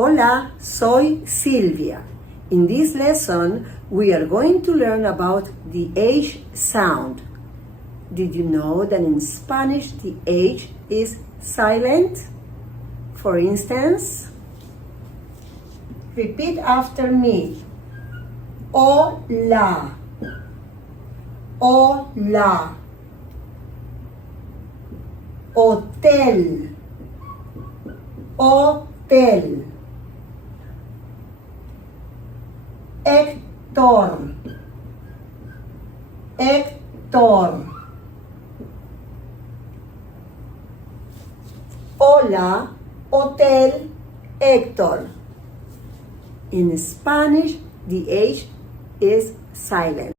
Hola, soy Silvia. In this lesson, we are going to learn about the H sound. Did you know that in Spanish the H is silent? For instance, repeat after me. Hola. Hola. Hotel. Hotel. Héctor. Héctor. Hola, Hotel Héctor. In Spanish, the H is silent.